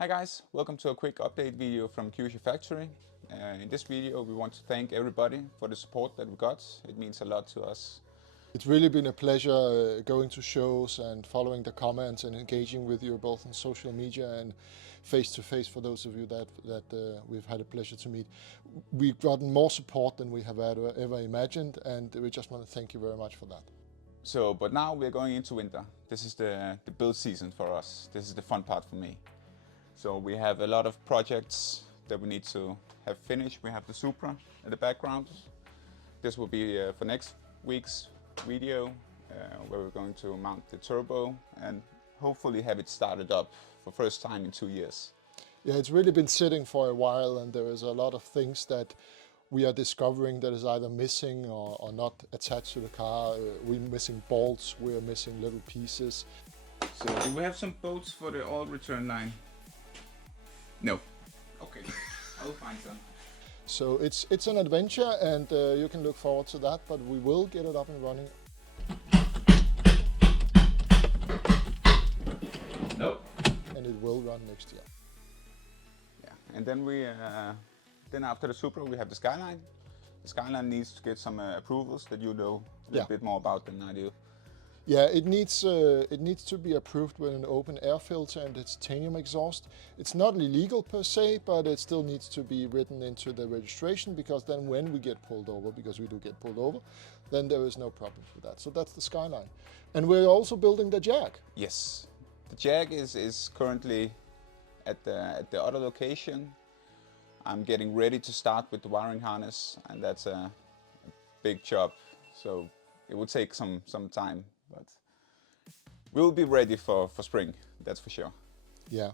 Hi guys, welcome to a quick update video from Kyusha factory. In this video we want to thank everybody for the support that we got. It means a lot to us. It's really been a pleasure going to shows and following the comments and engaging with you both on social media and face to face for those of you that we've had a pleasure to meet. We've gotten more support than we have ever imagined, and we just want to thank you very much for that. But now we're going into winter. This is the build season for us. This is the fun part for me. So we have a lot of projects that we need to have finished. We have the Supra in the background. This will be for next week's video where we're going to mount the turbo and hopefully have it started up for first time in 2 years. Yeah, it's really been sitting for a while, and there is a lot of things that we are discovering that is either missing or not attached to the car. We're missing bolts, we're missing little pieces. So do we have some bolts for the oil return line? No. Okay, I'll find some. So it's an adventure, and you can look forward to that, but we will get it up and running. Nope. And it will run next year. Yeah, and then then after the Supra we have the Skyline. The Skyline needs to get some approvals that you know a little bit more about than I do. Yeah, it needs to be approved with an open air filter and a titanium exhaust. It's not illegal per se, but it still needs to be written into the registration, because then when we get pulled over, because we do get pulled over, then there is no problem with that. So that's the Skyline. And we're also building the Jag. Yes, the Jag is currently at the other location. I'm getting ready to start with the wiring harness, and that's a big job. So it will take some time. But we'll be ready for spring, that's for sure. Yeah.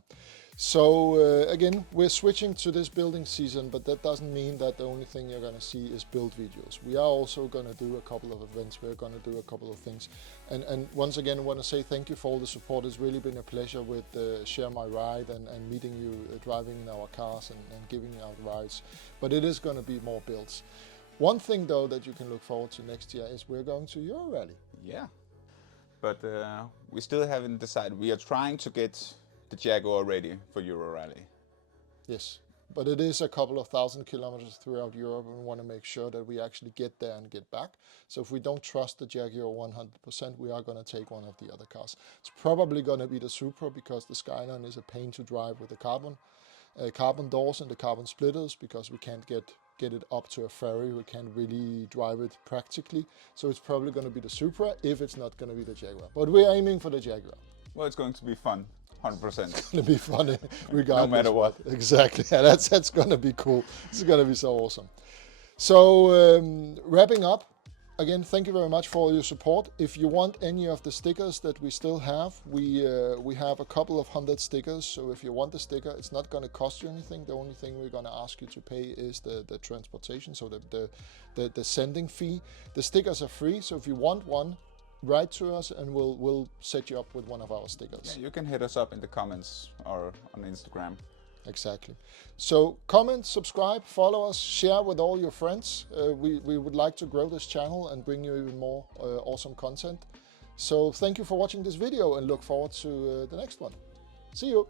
So again, we're switching to this building season, but that doesn't mean that the only thing you're going to see is build videos. We are also going to do a couple of events. We're going to do a couple of things. And once again, I want to say thank you for all the support. It's really been a pleasure with Share My Ride and meeting you, driving in our cars and giving out rides. But it is going to be more builds. One thing though that you can look forward to next year is we're going to Euro Rally. Yeah. But we still haven't decided. We are trying to get the Jaguar ready for Euro Rally. Yes, but it is a couple of thousand kilometers throughout Europe, and we want to make sure that we actually get there and get back. So if we don't trust the Jaguar 100%, we are going to take one of the other cars. It's probably going to be the Supra, because the Skyline is a pain to drive with the carbon doors and the carbon splitters, because we can't get it up to a ferry. We can't really drive it practically. So it's probably going to be the Supra if it's not going to be the Jaguar. But we're aiming for the Jaguar. Well, it's going to be fun, 100%. It's going to be funny regardless. No matter what. Exactly. Yeah, that's going to be cool. It's going to be so awesome. So wrapping up, again, thank you very much for all your support. If you want any of the stickers that we still have, we have a couple of 100 stickers. So if you want the sticker, it's not going to cost you anything. The only thing we're going to ask you to pay is the transportation, so the sending fee. The stickers are free, so if you want one, write to us and we'll set you up with one of our stickers. Yeah, you can hit us up in the comments or on Instagram. Exactly. So comment, subscribe, follow us, share with all your friends. We would like to grow this channel and bring you even more awesome content. So thank you for watching this video and look forward to the next one. See you.